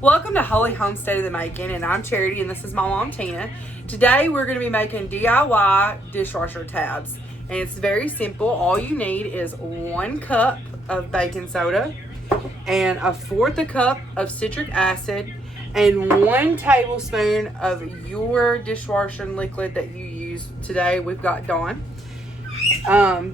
Welcome to Holy Homestead of the Making, and I'm Charity, and this is my mom, Tina. Today we're going to be making DIY dishwasher tabs, and it's very simple. All you need is 1 cup of baking soda and 1/4 cup of citric acid and 1 tablespoon of your dishwashing liquid that you use. Today we've got Dawn.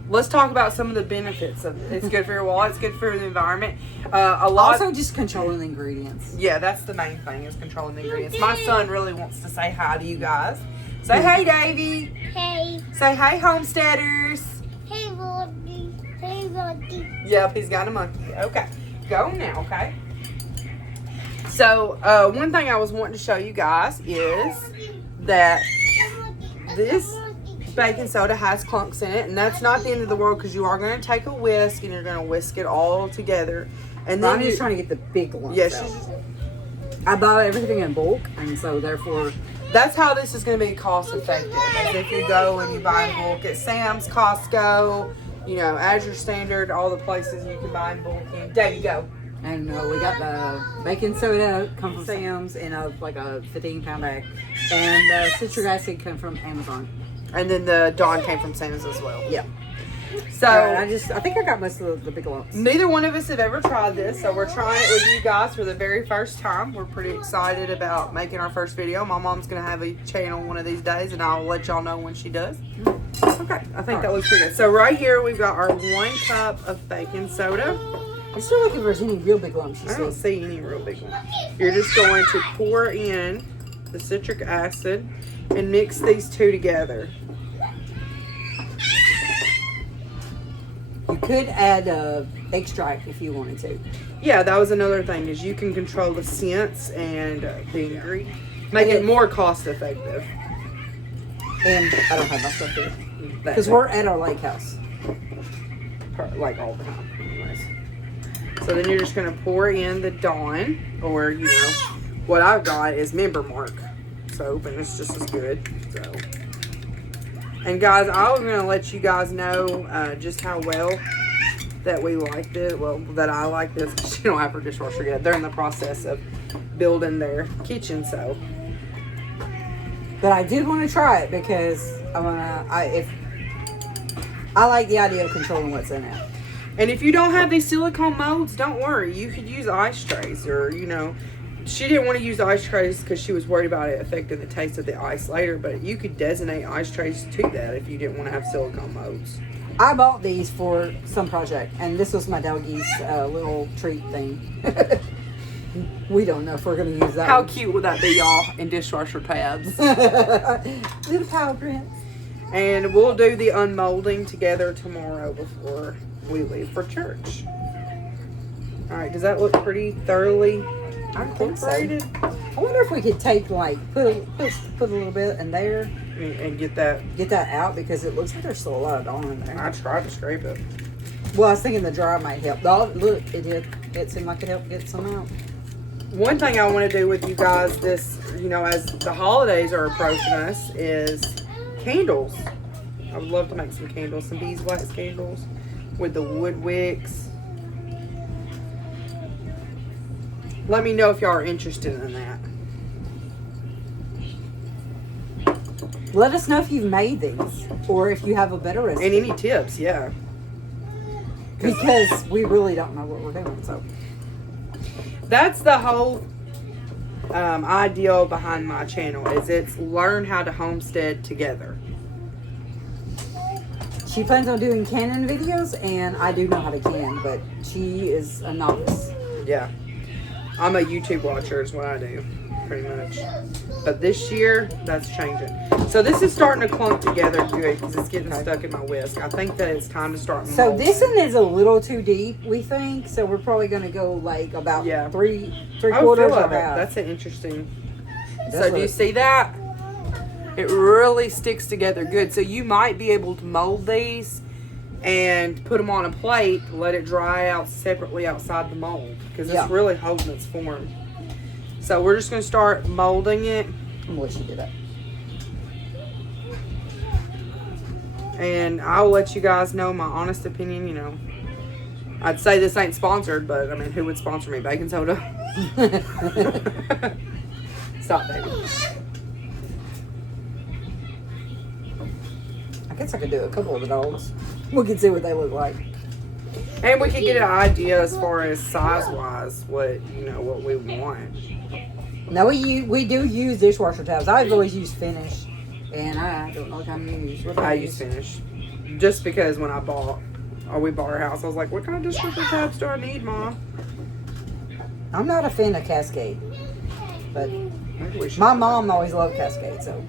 Let's talk about some of the benefits of it. It's good for your wallet. It's good for the environment. Also, just controlling the ingredients. Yeah, that's the main thing, is controlling the ingredients. My son really wants to say hi to you guys. Say hey, Davey. Hey. Say hey, homesteaders. Hey, Rodney. Hey, Rodney. Yep, he's got a monkey. Okay, go now, okay? So, one thing I was wanting to show you guys is that this baking soda has clumps in it, and that's not the end of the world, because you are going to take a whisk and you're going to whisk it all together. And then I'm just trying to get the big lumps yeah, out. I buy everything in bulk, and so therefore that's how this is going to be cost effective. Is if you go and you buy in bulk at Sam's, Costco, you know, as your standard, all the places you can buy in bulk. And there you go. And we got the baking soda come from Sam's in like a 15-pound bag, and the citric acid come from Amazon. And then the Dawn came from Sam's as well. Yeah. So I think I got most of the big lumps. neither one of us have ever tried this, so we're trying it with you guys for the very first time. We're pretty excited about making our first video. My mom's gonna have a channel one of these days, and I'll let y'all know when she does. Okay, I think that looks pretty good. So right here we've got our 1 cup of baking soda. I'm still looking if there's any real big lumps. I don't see any real big ones. You're just going to pour in the citric acid and mix these two together. You could add egg stripe if you wanted to. Yeah, that was another thing, is you can control the scents and the ingredient. Make it more cost effective. And I don't have my stuff here because we're at our lake house. Like all the time, anyways. So then you're just going to pour in the Dawn, or, you know, what I've got is Member Mark soap, and it's just as good. So, and guys, I was going to let you guys know just how well that we like this. Well, that I like this, because she don't have her dishwasher yet. They're in the process of building their kitchen, so. But I did want to try it because I like the idea of controlling what's in it. And if you don't have these silicone molds, don't worry. You could use ice trays, or, you know, she didn't want to use ice trays because she was worried about it affecting the taste of the ice later, but you could designate ice trays to that if you didn't want to have silicone molds. I bought these for some project, and this was my doggy's little treat thing. We don't know if we're going to use that. How one. cute would that be, y'all, in dishwasher tabs? Little Power Prince. And we'll do the unmolding together tomorrow before we leave for church. All right, does that look pretty thoroughly I think so. incorporated? I wonder if we could take like put a little bit in there, And get that. get that out, because it looks like there's still a lot of Dawn in there. I tried to scrape it. Well, I was thinking the dry might help. Oh, look, it did. It seemed like it helped get some out. One thing I want to do with you guys this, you know, as the holidays are approaching us, is candles. I would love to make some candles, some beeswax candles with the wood wicks. Let me know if y'all are interested in that. Let us know if you've made these, or if you have a better recipe. And any tips, yeah. Because we really don't know what we're doing. So That's the whole idea behind my channel, is it's learn how to homestead together. she plans on doing canning videos, and I do know how to can, but she is a novice. Yeah. I'm a YouTube watcher is what I do, pretty much. But this year, that's changing. So this is starting to clump together good, because it's getting stuck in my whisk. I think that it's time to start So molding. this one is a little too deep, we think. So we're probably going to go like about Yeah. three Oh, quarters feel or of it. half. That's an interesting. That's So do you what- see that? It really sticks together good. So you might be able to mold these and put them on a plate, let it dry out separately outside the mold, because Yeah. it's really holding its form. So we're just going to start molding it, I'm gonna let you do that. and I'll let you guys know my honest opinion. You know, I'd say this ain't sponsored, but I mean, who would sponsor me? Baking soda. Stop, baby. I guess I could do a couple of the dogs. We can see what they look like. And we can get an idea as far as size-wise what we want. Now we do use dishwasher tabs. I've always used Finish, and I don't know what kind to use. What do I use Finish. Just because when we bought our house, I was like, what kind of dishwasher tabs do I need, Mom? I'm not a fan of Cascade, but Maybe we should my do mom always loved Cascade, so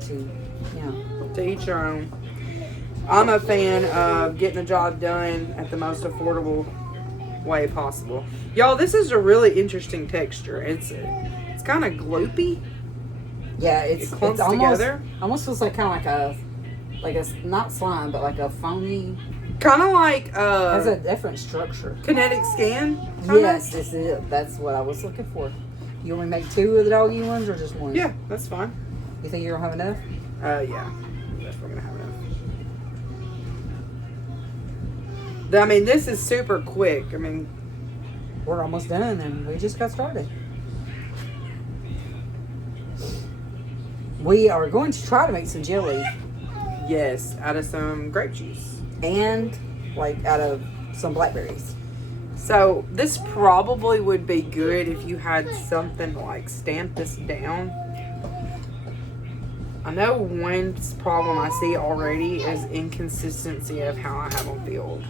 that. To each your own. I'm a fan of getting the job done at the most affordable way possible. Y'all, this is a really interesting texture. It's kind of gloopy. yeah, it's clumps almost together. almost feels like kind of like a not slime, but like a foamy. Kind of like Has a different structure. kinetic scan. kinda. Yes, this is it. That's what I was looking for. You want me to make 2 of the doggy ones or just one? Yeah, that's fine. You think you don't have enough? Yeah. That's we're gonna have enough. I mean, this is super quick. I mean, We're almost done, and we just got started. We are going to try to make some jelly, yes, out of some grape juice. and like out of some blackberries. So this probably would be good if you had something like stamp this down. I know one problem I see already is inconsistency of how I have them filled.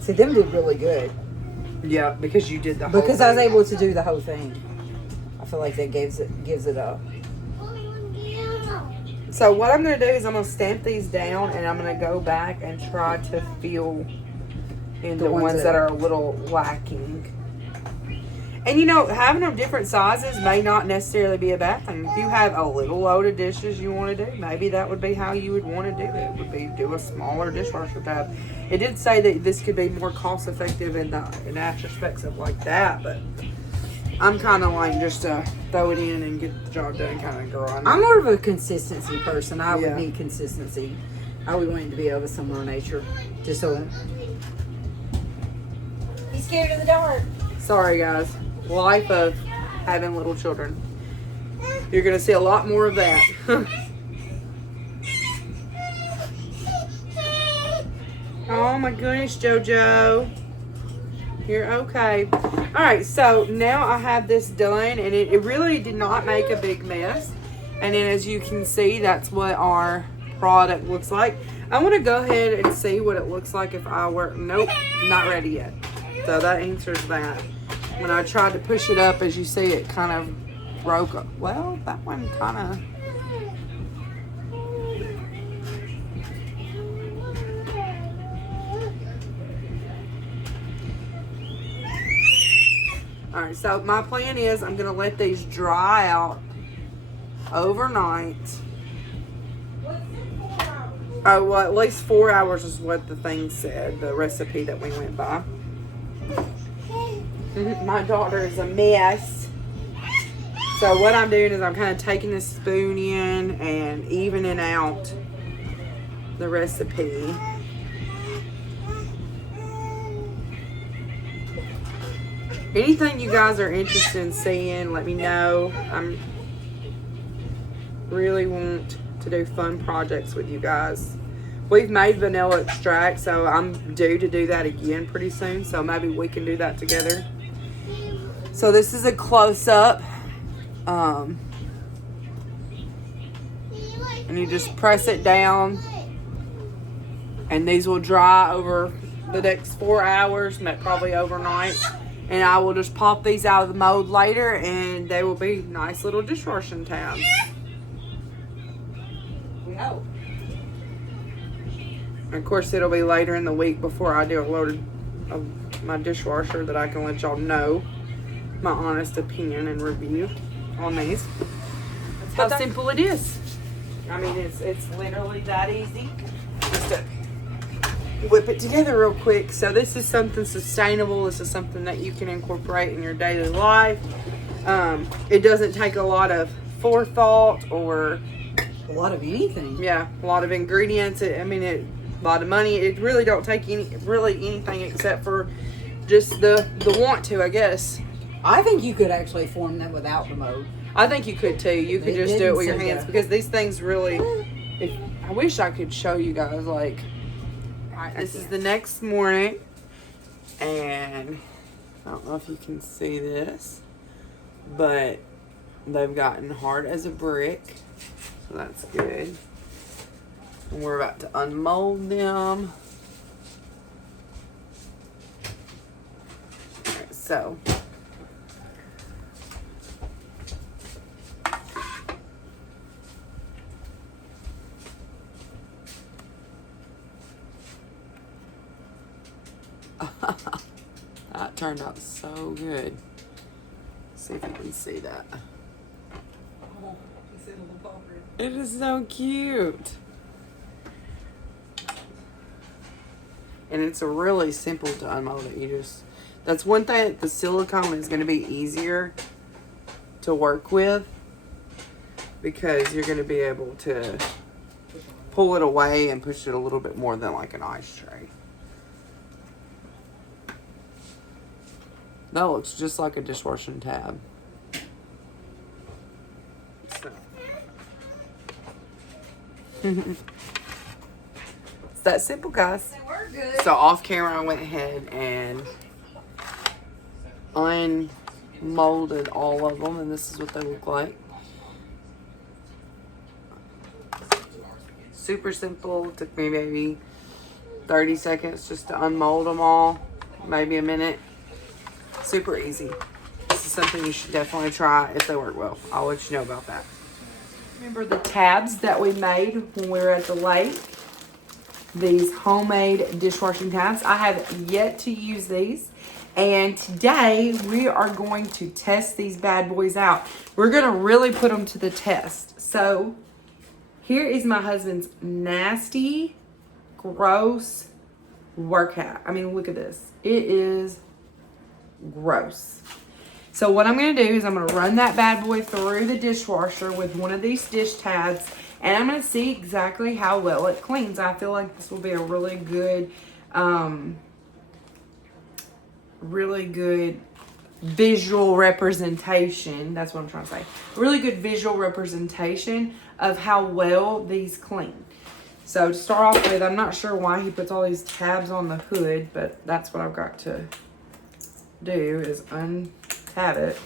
See, them did really good Yeah, because you did the whole because I was thing. able to do the whole thing. I feel like that gives it a. So what I'm going to do is I'm going to stamp these down and I'm going to go back and try to fill in the ones that are a little lacking. And having them different sizes may not necessarily be a bad thing. If you have a little load of dishes you want to do, maybe that would be how you would want to do it. Would be do a smaller dishwasher tab. It did say that this could be more cost effective in aspects of like that, but I'm kind of like just throw it in and get the job done kind of girl. I'm more of a consistency person. I Yeah. would need consistency. I would want it to be of a similar nature, just so. He's scared of the dark. Sorry guys, life of having little children. You're gonna see a lot more of that. Oh my goodness, JoJo. You're okay. Alright, so now I have this done and it really did not make a big mess. And then as you can see, that's what our product looks like. I want to go ahead and see what it looks like if I were, nope, not ready yet. So that answers that. When I tried to push it up, as you see, it kind of broke up. Well, that one kind of... Alright, so my plan is I'm going to let these dry out overnight. Oh, well, at least 4 hours is what the thing said, the recipe that we went by. My daughter is a mess. So what I'm doing is I'm kind of taking the spoon in and evening out the recipe. Anything you guys are interested in seeing, let me know. I'm really want to do fun projects with you guys. We've made vanilla extract, so I'm due to do that again pretty soon. So maybe we can do that together. So this is a close-up. And you just press it down. And these will dry over the next 4 hours, probably overnight. And I will just pop these out of the mold later, and they will be nice little dishwashing tabs. We hope. Of course, it'll be later in the week before I do a load of my dishwasher that I can let y'all know my honest opinion and review on these. That's how simple it is. I mean, it's literally that easy. Just to whip it together real quick. So this is something sustainable. This is something that you can incorporate in your daily life. It doesn't take a lot of forethought or A lot of anything. a lot of ingredients. A lot of money. It really don't take anything except for just the want to, I guess. I think you could actually form them without the mold. I think you could too. You could It just do it didn't with your say hands that. because these things really. I wish I could show you guys. Like, this is the next morning, and I don't know if you can see this, but they've gotten hard as a brick, so that's good. And we're about to unmold them. Alright, so. That turned out so good. See if you can see that. It is so cute. And it's a really simple to unmold it. That's one thing, the silicone is going to be easier to work with because you're going to be able to pull it away and push it a little bit more than like an ice tray. That looks just like a dishwashing tab. So. It's that simple, guys. We're good. So off camera, I went ahead and unmolded all of them, and this is what they look like. Super simple. Took me maybe 30 seconds just to unmold them all. Maybe a minute. Super easy. This is something you should definitely try if they work well. I'll let you know about that. Remember the tabs that we made when we were at the lake? These homemade dishwashing tabs. I have yet to use these. And today we are going to test these bad boys out. We're going to really put them to the test. So here is my husband's nasty, gross workout. I mean, look at this. It is gross. So what I'm going to do is I'm going to run that bad boy through the dishwasher with one of these dish tabs, and I'm going to see exactly how well it cleans. I feel like this will be a really good visual representation. That's what I'm trying to say. A really good visual representation of how well these clean. So to start off with, I'm not sure why he puts all these tabs on the hood, but that's what I've got to do is untab it.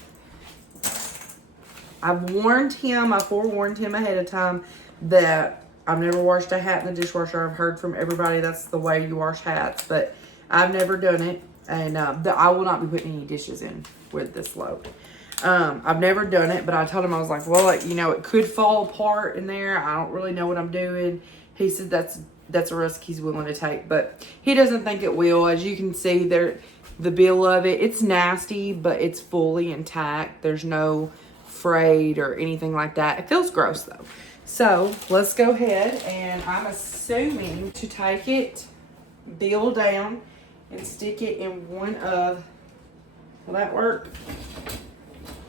I forewarned him ahead of time that I've never washed a hat in the dishwasher. I've heard from everybody that's the way you wash hats, but I've never done it, and I will not be putting any dishes in with this load. I've never done it, but I told him, I was like, well, it could fall apart in there. I don't really know what I'm doing. He said that's a risk he's willing to take, but he doesn't think it will. As you can see there, the bill of it, it's nasty, but it's fully intact. There's no frayed or anything like that. It feels gross though. So let's go ahead, and I'm assuming to take it, bill down, and stick it in one of, will that work?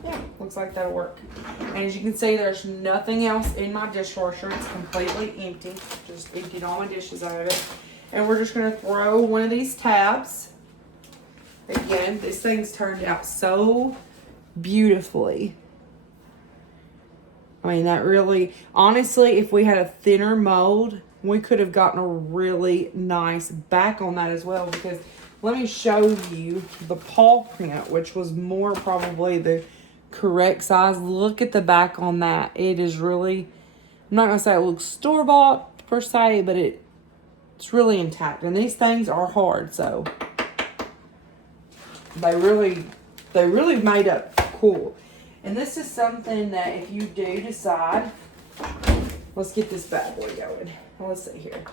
Yeah, looks like that'll work. And as you can see, there's nothing else in my dishwasher. It's completely empty. Just emptied all my dishes out of it. And we're just gonna throw one of these tabs. Again, this thing's turned out so beautifully. I mean, that really, honestly, if we had a thinner mold, we could have gotten a really nice back on that as well, because let me show you the paw print, which was more probably the correct size. Look at the back on that. It is really, I'm not going to say it looks store-bought per se, but it's really intact. And these things are hard, so they really made up cool. And this is something that if you do decide, let's get this bad boy going. Let's see here.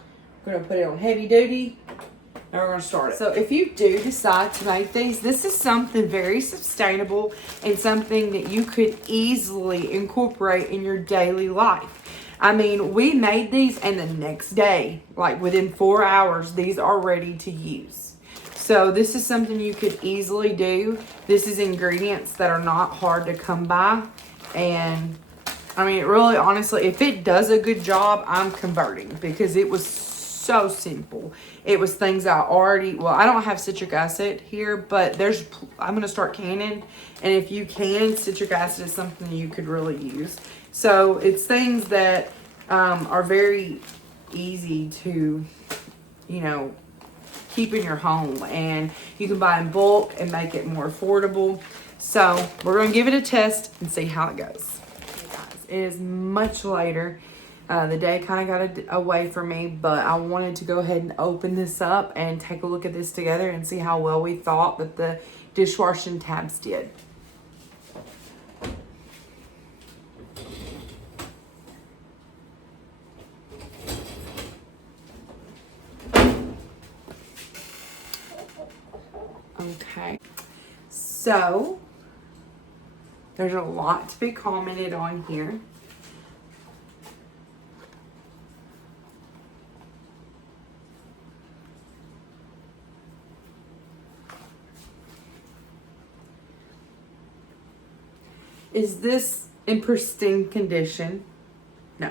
I'm going to put it on heavy duty, and we're going to start it. So if you do decide to make these, this is something very sustainable and something that you could easily incorporate in your daily life. I mean, we made these, and the next day, like within 4 hours, these are ready to use. So this is something you could easily do. This is ingredients that are not hard to come by. And I mean, it really, honestly, if it does a good job, I'm converting, because it was so simple. It was things I already, well, I don't have citric acid here, but I'm going to start canning. And if you can, citric acid is something you could really use. So it's things that are very easy to, you know, keep in your home. And you can buy in bulk and make it more affordable. So we're going to give it a test and see how it goes. Okay, guys, it is much later. The day kind of got away from me, but I wanted to go ahead and open this up and take a look at this together and see how well we thought that the dishwashing tabs did. Okay, so there's a lot to be commented on here. Is this in pristine condition? No.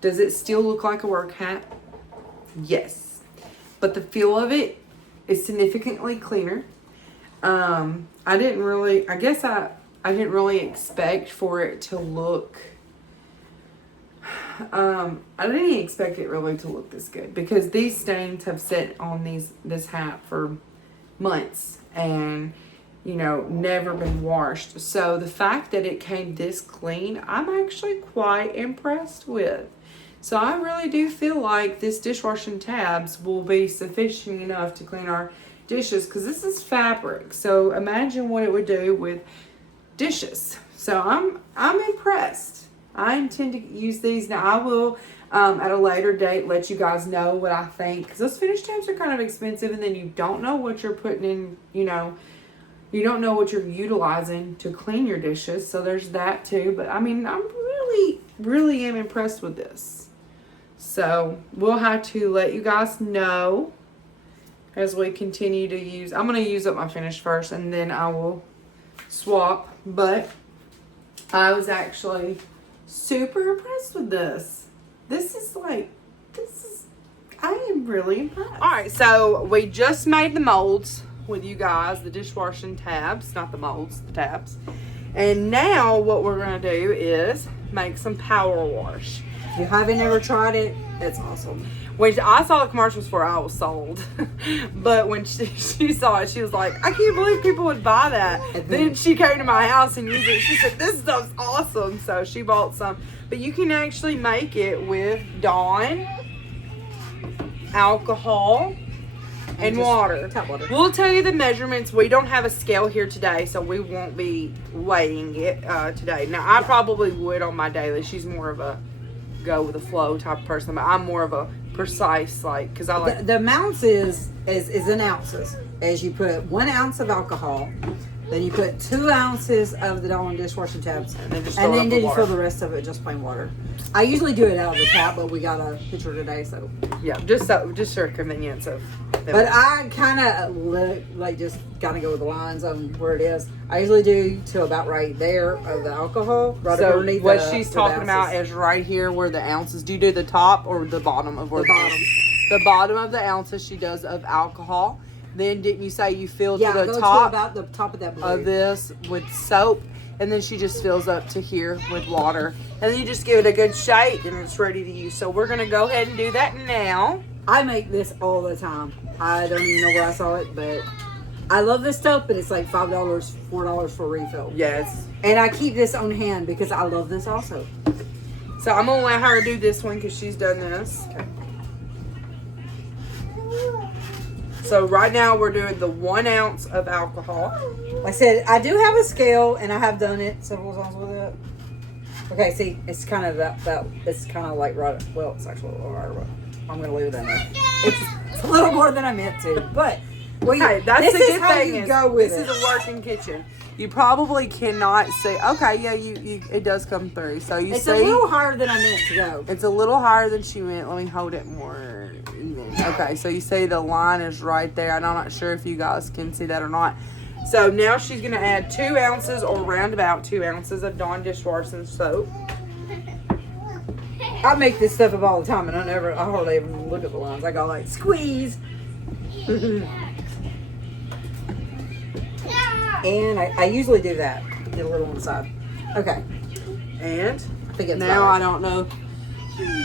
Does it still look like a work hat? Yes. But the feel of it is significantly cleaner. I didn't really expect for it to look, I didn't expect it really to look this good, because these stains have sat on this hat for months and, you know, never been washed. So the fact that it came this clean, I'm actually quite impressed with. So I really do feel like this dishwashing tabs will be sufficient enough to clean our dishes, because this is fabric. So imagine what it would do with dishes. So I'm impressed. I intend to use these. Now I will at a later date let you guys know what I think, because those finish tabs are kind of expensive, and then you don't know what you're putting in, you know, you don't know what you're utilizing to clean your dishes. So there's that too. But I mean, I'm really am impressed with this. So we'll have to let you guys know as we continue to use. I'm going to use up my finish first, and then I will swap. But I was actually super impressed with this. I am really impressed. All right, so we just made the molds with you guys, the dishwashing tabs, not the molds, the tabs. And now what we're going to do is make some power wash. If you haven't ever tried it, it's awesome. When I saw the commercials for it, I was sold. But when she saw it, she was like, I can't believe people would buy that. Then she came to my house and used it. She said, this stuff's awesome. So she bought some. But you can actually make it with Dawn, alcohol, and water. Tap water. We'll tell you the measurements. We don't have a scale here today, so we won't be weighing it today. Now, I probably would on my daily. She's more of a go with the flow type of person, but I'm more of a precise, like, because I like the amounts is in ounces. As you put 1 ounce of alcohol, then you put 2 ounces of the Dawn dishwashing tabs, and then you fill the rest of it just plain water. I usually do it out of the tap, but we got a pitcher today, so yeah, just for convenience of. But I kind of look like just kind of go with the lines on where it is. I usually do to about right there of the alcohol, right So underneath. what she's talking about is right here where the ounces. Do you do the top or the bottom of where the bottom? The bottom of the ounces she does of alcohol. Then didn't you say you fill to the go top to about the top of that blue. of this with soap, and then she just fills up to here with water, and then you just give it a good shake and it's ready to use. So we're gonna go ahead and do that now. I make this all the time. I don't even know where I saw it, but I love this stuff. But it's like $5, $4 for a refill. Yes. And I keep this on hand because I love this also. So I'm gonna let her do this one because she's done this. Okay. So right now we're doing the 1 ounce of alcohol. Like I said, I do have a scale, and I have done it several times with it. Okay, see, it's kind of that it's kind of like right. Well, it's actually a little right. I'm gonna leave it in there. It's a little more than I meant to, but Hey, that's this the is good how thing you is go with this it. is a working kitchen. You probably cannot see. Okay, yeah, you it does come through. So you It's see, a little higher than I meant to go. it's a little higher than she meant. Let me hold it more even. Okay, so you see the line is right there. And I'm not sure if you guys can see that or not. So now she's gonna add 2 ounces or round about 2 ounces of Dawn dishwashing soap. I make this stuff up all the time, and I hardly even look at the lines. I go like, squeeze. And I usually do that. Get a little on the side. Okay. And I think it's now better. I don't know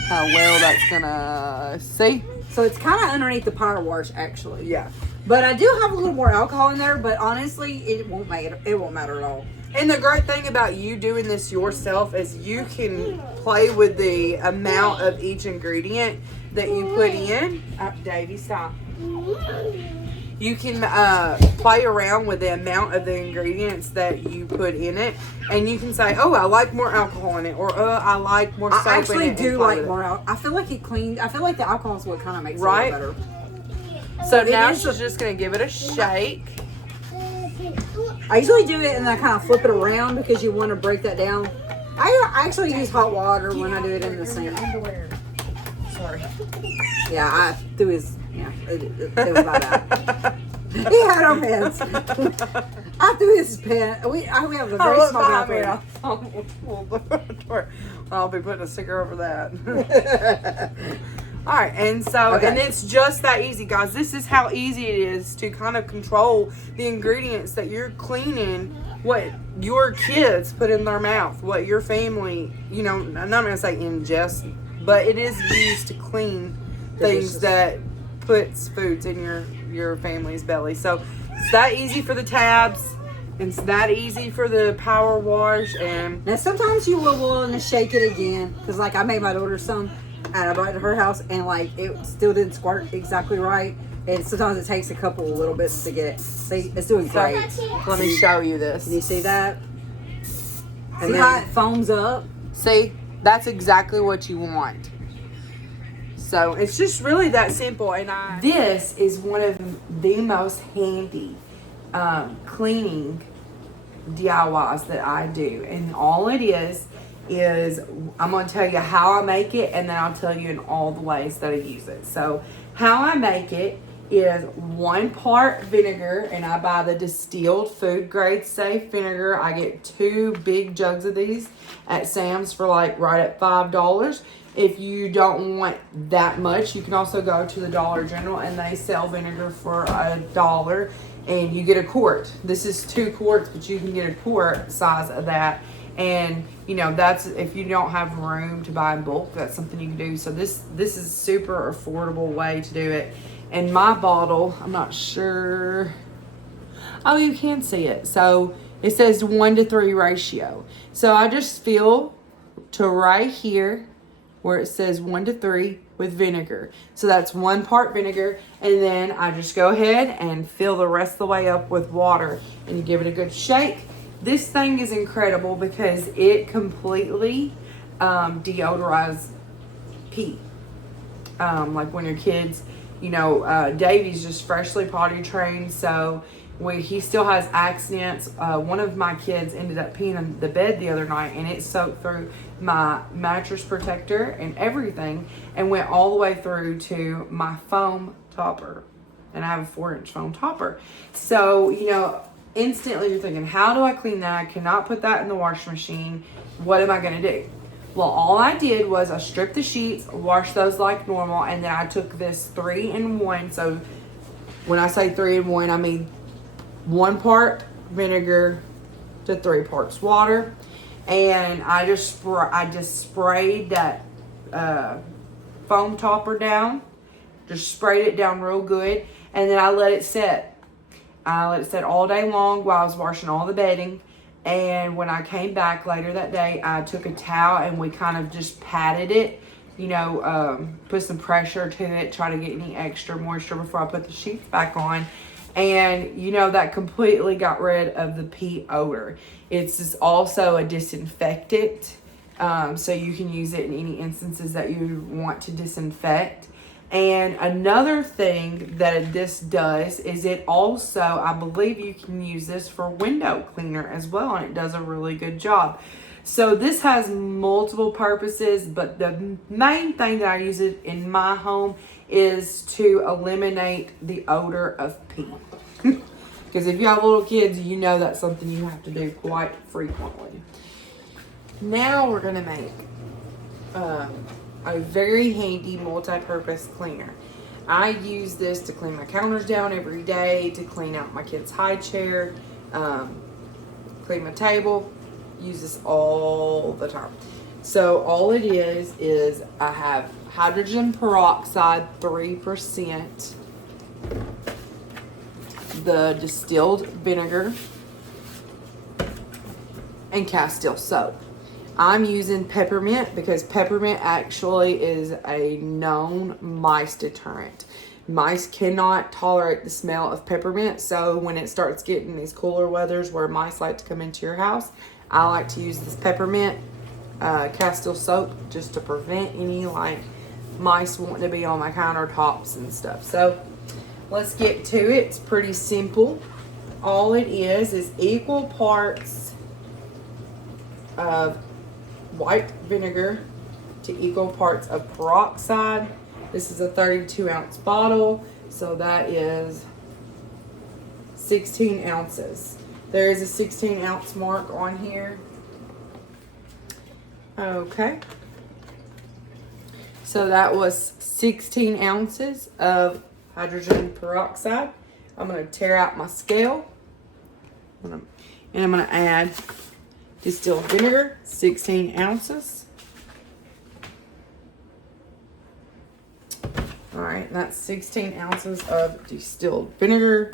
how well that's gonna see. So it's kind of underneath the power wash, actually. Yeah. But I do have a little more alcohol in there. But honestly, it won't matter at all. And the great thing about you doing this yourself is you can play with the amount of each ingredient that you put in. Davey, stop. You can play around with the amount of the ingredients that you put in it, and you can say, "Oh, I like more alcohol in it," or I like more soap I actually in it. do like more alcohol. I feel like it cleaned. I feel like the alcohol is what kind of makes Right. it better. So it now is she's just gonna give it a shake. I usually do it and I kind of flip it around because you want to break that down. I actually use hot water when I do it in the sink. Sorry. Yeah, I threw his. Yeah, it was my bad. He had our pants. I threw his pants. We have a very Look small behind me. bathroom. I'll be putting a sticker over that. All right, and so, Okay. and it's just that easy, guys. This is how easy it is to kind of control the ingredients that you're cleaning, what your kids put in their mouth, what your family, you know, I'm not going to say ingest, but it is used to clean things Delicious. that puts foods in your family's belly. So it's that easy for the tabs. It's that easy for the power wash, and Now sometimes you will want to shake it again because, like, I made my daughter some, and I brought it to her house, and like it still didn't squirt exactly right. And sometimes it takes a couple of little bits to get it. See, it's doing great. let me show you this. Can you see that? And See then- how it foams up? See, that's exactly what you want. So it's just really that simple. And this is one of the most handy cleaning DIYs that I do. And all it is I'm going to tell you how I make it, and then I'll tell you in all the ways that I use it. So how I make it is 1 part vinegar, and I buy the distilled food grade safe vinegar. I get 2 big jugs of these at Sam's for like right at $5. If you don't want that much, you can also go to the Dollar General, and they sell vinegar for $1, and you get a quart. This is 2 quarts, but you can get a quart size of that. And you know, that's if you don't have room to buy in bulk, that's something you can do. So this is a super affordable way to do it. And my bottle, I'm not sure. Oh, you can see it. So it says 1-to-3 ratio. So I just fill to right here where it says 1-to-3 with vinegar. So that's 1 part vinegar, and then I just go ahead and fill the rest of the way up with water, and you give it a good shake. This thing is incredible because it completely deodorizes pee. Like when your kids, you know, Davey's just freshly potty trained, so he still has accidents. One of my kids ended up peeing in the bed the other night, and it soaked through my mattress protector and everything, and went all the way through to my foam topper. And I have a 4-inch foam topper. So, you know, instantly you're thinking, how do I clean that? I cannot put that in the washing machine. What am I going to do? Well, all I did was I stripped the sheets, washed those like normal, and then I took this 3-in-1. So when I say 3-in-1, I mean 1 part vinegar to 3 parts water. And I just sprayed that foam topper down. Just sprayed it down real good. And then I let it set. I let it set all day long while I was washing all the bedding. And when I came back later that day, I took a towel and we kind of just patted it, you know, put some pressure to it, try to get any extra moisture before I put the sheets back on. And, you know, that completely got rid of the pee odor. It's just also a disinfectant, so you can use it in any instances that you want to disinfect. And another thing that this does is it also, I believe you can use this for window cleaner as well, and it does a really good job. So this has multiple purposes, but the main thing that I use it in my home is to eliminate the odor of pee. Because if you have little kids, you know that's something you have to do quite frequently. Now we're going to make a very handy multi-purpose cleaner. I use this to clean my counters down every day, to clean out my kid's high chair, clean my table. Use this all the time. So all it is I have hydrogen peroxide 3%, the distilled vinegar, and Castile soap. I'm using peppermint because peppermint actually is a known mice deterrent. Mice cannot tolerate the smell of peppermint, so when it starts getting these cooler weathers where mice like to come into your house, I like to use this peppermint Castile soap just to prevent any like mice wanting to be on my countertops and stuff. So let's get to it. It's pretty simple. All it is equal parts of white vinegar to equal parts of peroxide. This is a 32-ounce bottle, so that is 16 ounces. There is a 16-ounce mark on here. Okay. So that was 16 ounces of hydrogen peroxide. I'm going to tear out my scale. And I'm going to add distilled vinegar, 16 ounces. All right, that's 16 ounces of distilled vinegar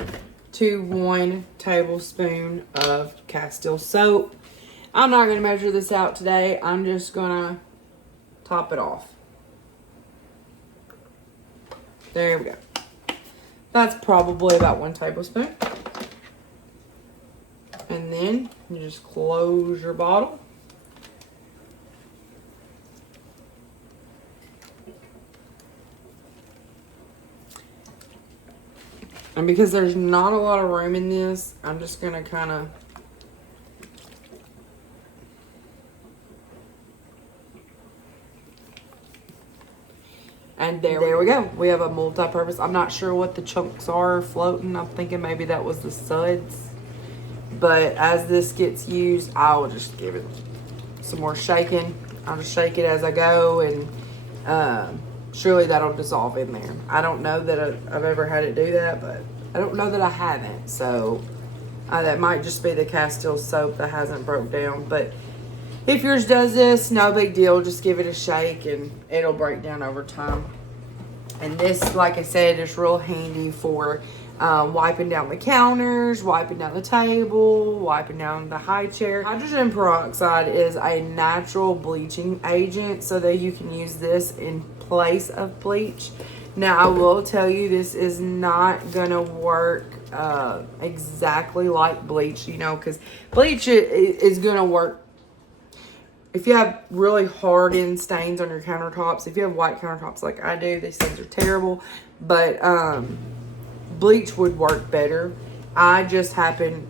to 1 tablespoon of Castile soap. I'm not going to measure this out today. I'm just going to top it off. There we go. That's probably about 1 tablespoon. And then you just close your bottle. And because there's not a lot of room in this, I'm just going to kind of and there we go. We have a multi-purpose. I'm not sure what the chunks are floating. I'm thinking maybe that was the suds. But as this gets used, I will just give it some more shaking. I'll just shake it as I go, and surely that'll dissolve in there. I don't know that I've ever had it do that, but I don't know that I haven't. So that might just be the Castile soap that hasn't broke down. But if yours does this, no big deal. Just give it a shake and it'll break down over time. And this, like I said, is real handy for wiping down the counters, wiping down the table, wiping down the high chair. Hydrogen peroxide is a natural bleaching agent, so that you can use this in place of bleach. Now, I will tell you, this is not gonna work exactly like bleach, you know, because bleach is gonna work if you have really hardened stains on your countertops. If you have white countertops like I do, these things are terrible. But bleach would work better. I just happen,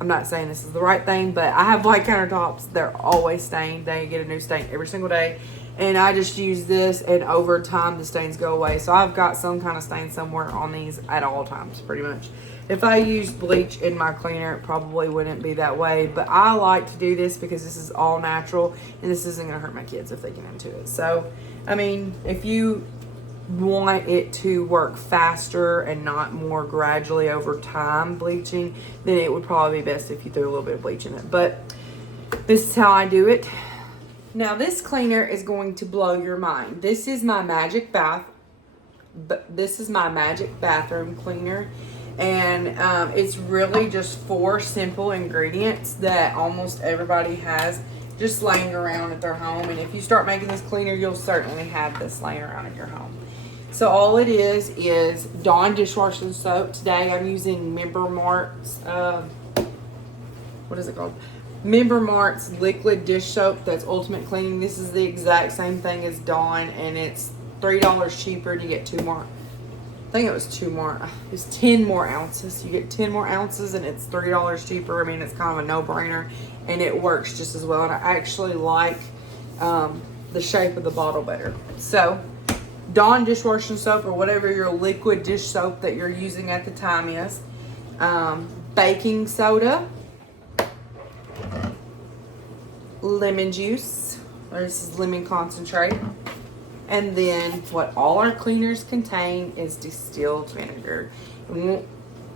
I'm not saying this is the right thing, but I have white countertops. They're always stained. They get a new stain every single day. And I just use this, and over time the stains go away. So I've got some kind of stain somewhere on these at all times, pretty much. If I used bleach in my cleaner, it probably wouldn't be that way. But I like to do this because this is all natural, and this isn't going to hurt my kids if they get into it. So, I mean, if you want it to work faster and not more gradually over time bleaching, then it would probably be best if you threw a little bit of bleach in it. But this is how I do it. Now, this cleaner is going to blow your mind. This is my magic bathroom cleaner. And it's really just 4 simple ingredients that almost everybody has just laying around at their home. And if you start making this cleaner, you'll certainly have this laying around in your home. So all it is Dawn dishwashing soap. Today I'm using Member Mart's, what is it called? Member Mart's liquid dish soap. That's ultimate cleaning. This is the exact same thing as Dawn, and it's $3 cheaper to get 2 more. I think it was 2 more. It's 10 more ounces. You get 10 more ounces, and it's $3 cheaper. I mean, it's kind of a no-brainer, and it works just as well. And I actually like the shape of the bottle better. So, Dawn dishwashing soap, or whatever your liquid dish soap that you're using at the time is. Baking soda. Lemon juice. This is lemon concentrate. And then what all our cleaners contain is distilled vinegar.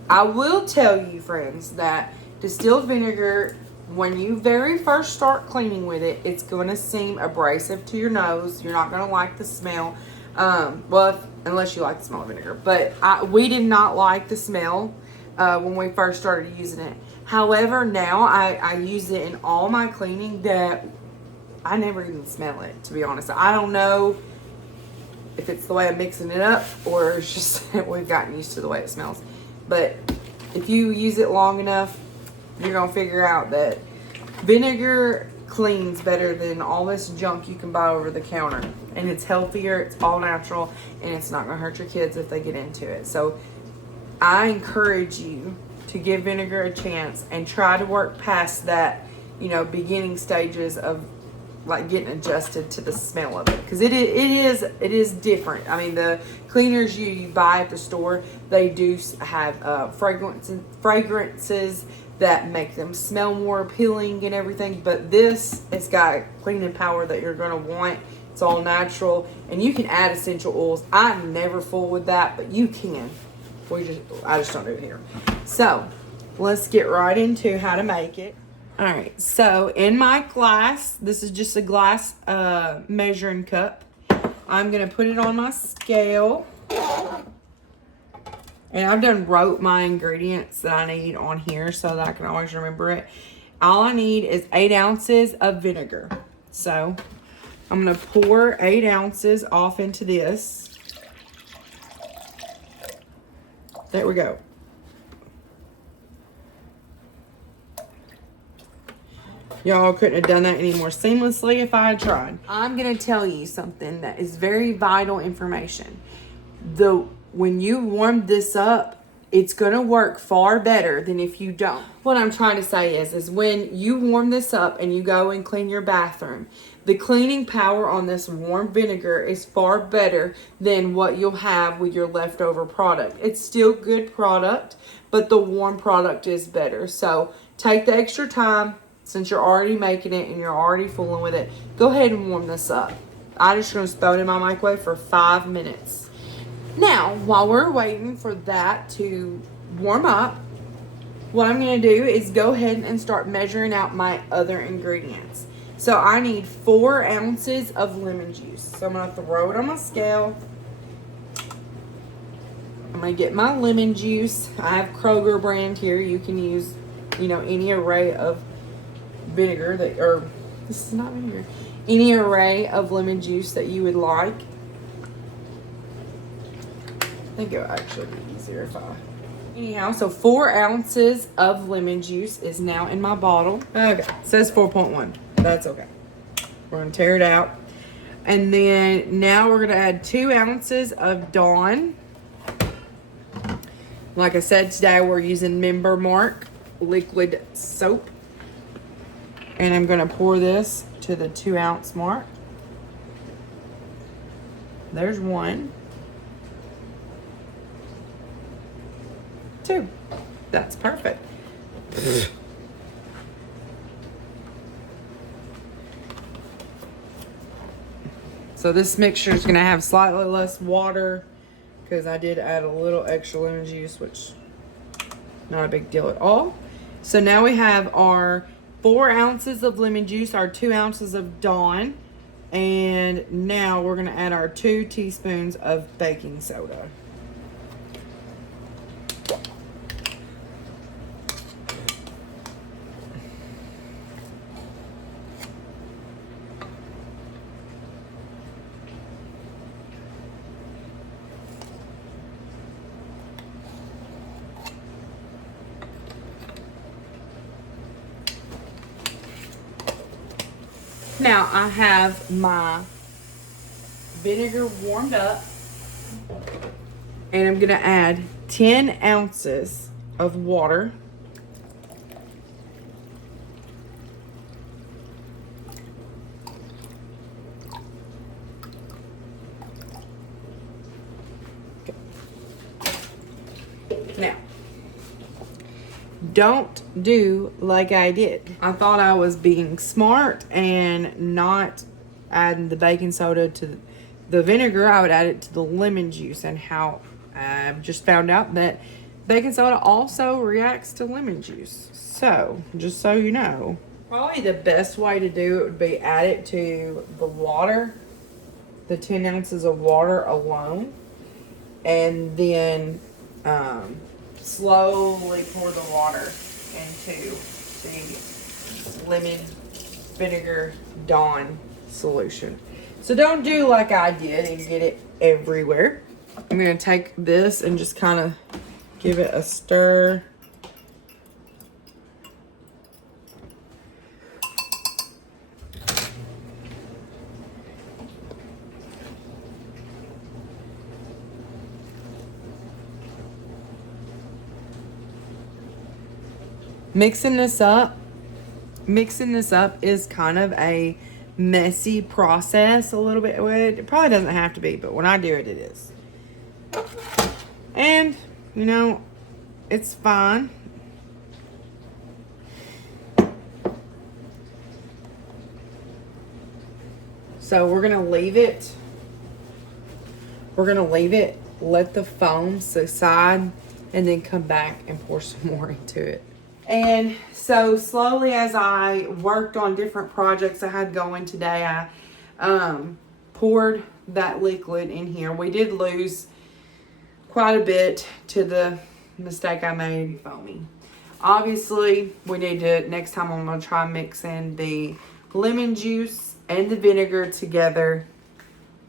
I will tell you, friends, that distilled vinegar, when you very first start cleaning with it, it's going to seem abrasive to your nose. You're not going to like the smell. Unless you like the smell of vinegar. But we did not like the smell when we first started using it. However, now I use it in all my cleaning that I never even smell it, to be honest. I don't know if it's the way I'm mixing it up or it's just that we've gotten used to the way it smells. But if you use it long enough, you're going to figure out that vinegar cleans better than all this junk you can buy over the counter. And it's healthier, it's all natural, and it's not going to hurt your kids if they get into it. So I encourage you to give vinegar a chance and try to work past that, beginning stages of like getting adjusted to the smell of it, because it is different. I mean, the cleaners you buy at the store, they do have fragrances that make them smell more appealing and everything, but this, it's got cleaning power that you're going to want. It's all natural, and you can add essential oils. I never fool with that, but you can. I just don't do it here. So let's get right into how to make it. All right, so in my glass, this is just a glass measuring cup. I'm going to put it on my scale. And I've wrote my ingredients that I need on here so that I can always remember it. All I need is 8 ounces of vinegar. So I'm going to pour 8 ounces off into this. There we go. Y'all couldn't have done that any more seamlessly if I had tried. I'm going to tell you something that is very vital information. When you warm this up, it's going to work far better than if you don't. What I'm trying to say is when you warm this up and you go and clean your bathroom, the cleaning power on this warm vinegar is far better than what you'll have with your leftover product. It's still good product, but the warm product is better. So take the extra time. Since you're already making it and you're already fooling with it, go ahead and warm this up. I'm just going to throw it in my microwave for 5 minutes. Now, while we're waiting for that to warm up, what I'm going to do is go ahead and start measuring out my other ingredients. So I need 4 ounces of lemon juice. So I'm going to throw it on my scale. I'm going to get my lemon juice. I have Kroger brand here. You can use, any array of vinegar this is not vinegar. Any array of lemon juice that you would like. I think it would actually be easier if anyhow, so 4 ounces of lemon juice is now in my bottle. Okay, it says 4.1. That's okay. We're going to tear it out. And then now we're going to add 2 ounces of Dawn. Like I said, today we're using Member Mark liquid soap. And I'm going to pour this to the 2 ounce mark. There's 1. 2. That's perfect. So this mixture is going to have slightly less water because I did add a little extra lemon juice, which not a big deal at all. So now we have our 4 ounces of lemon juice, our 2 ounces of Dawn, and now we're going to add our 2 teaspoons of baking soda. Now I have my vinegar warmed up, and I'm going to add 10 ounces of water. Now, don't do like I did. I thought I was being smart and not adding the baking soda to the vinegar, I would add it to the lemon juice. And how I've just found out that baking soda also reacts to lemon juice. So, just so you know. Probably the best way to do it would be add it to the water, the 10 ounces of water alone, and then slowly pour the water into the lemon vinegar Dawn solution. So don't do like I did and get it everywhere. I'm going to take this and just kind of give it a stir. Mixing this up is kind of a messy process a little bit. Well, it probably doesn't have to be, but when I do it, it is. And, you know, it's fine. So we're going to leave it. Let the foam subside, and then come back and pour some more into it. And so slowly, as I worked on different projects I had going today, I poured that liquid in here. We did lose quite a bit to the mistake I made foaming. Obviously, we need to, next time I'm going to try mixing the lemon juice and the vinegar together,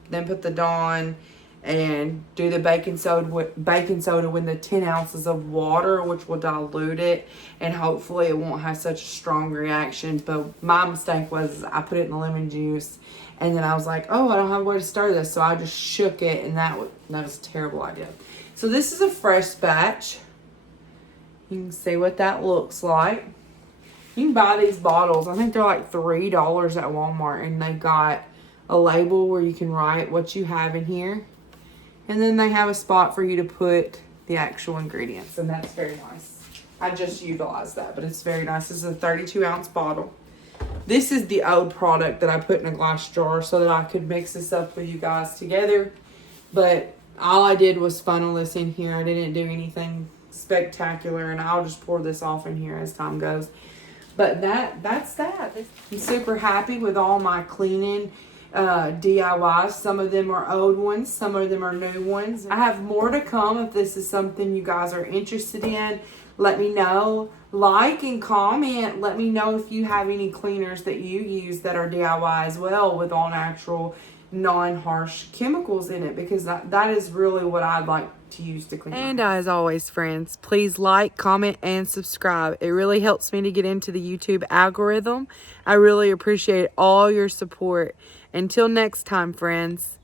then put the Dawn and do the baking soda with the 10 ounces of water, which will dilute it, and hopefully it won't have such a strong reaction. But my mistake was I put it in the lemon juice, and then I was like, oh, I don't have a way to stir this, so I just shook it, and that was a terrible idea. So this is a fresh batch. You can see what that looks like. You can buy these bottles. I think they're like $3 at Walmart, and they got a label where you can write what you have in here. And then they have a spot for you to put the actual ingredients, and that's very nice. I just utilized that, but it's very nice. This is a 32-ounce bottle. This is the old product that I put in a glass jar so that I could mix this up with you guys together. But all I did was funnel this in here. I didn't do anything spectacular, and I'll just pour this off in here as time goes. But that's that. I'm super happy with all my cleaning DIYs. Some of them are old ones, some of them are new ones. I have more to come. If this is something you guys are interested in, let me know. Like and comment. Let me know if you have any cleaners that you use that are DIY as well, with all natural, non-harsh chemicals in it, because that is really what I'd like to use to clean. And as always, friends, please like, comment, and subscribe. It really helps me to get into the YouTube algorithm. I really appreciate all your support. Until next time, friends.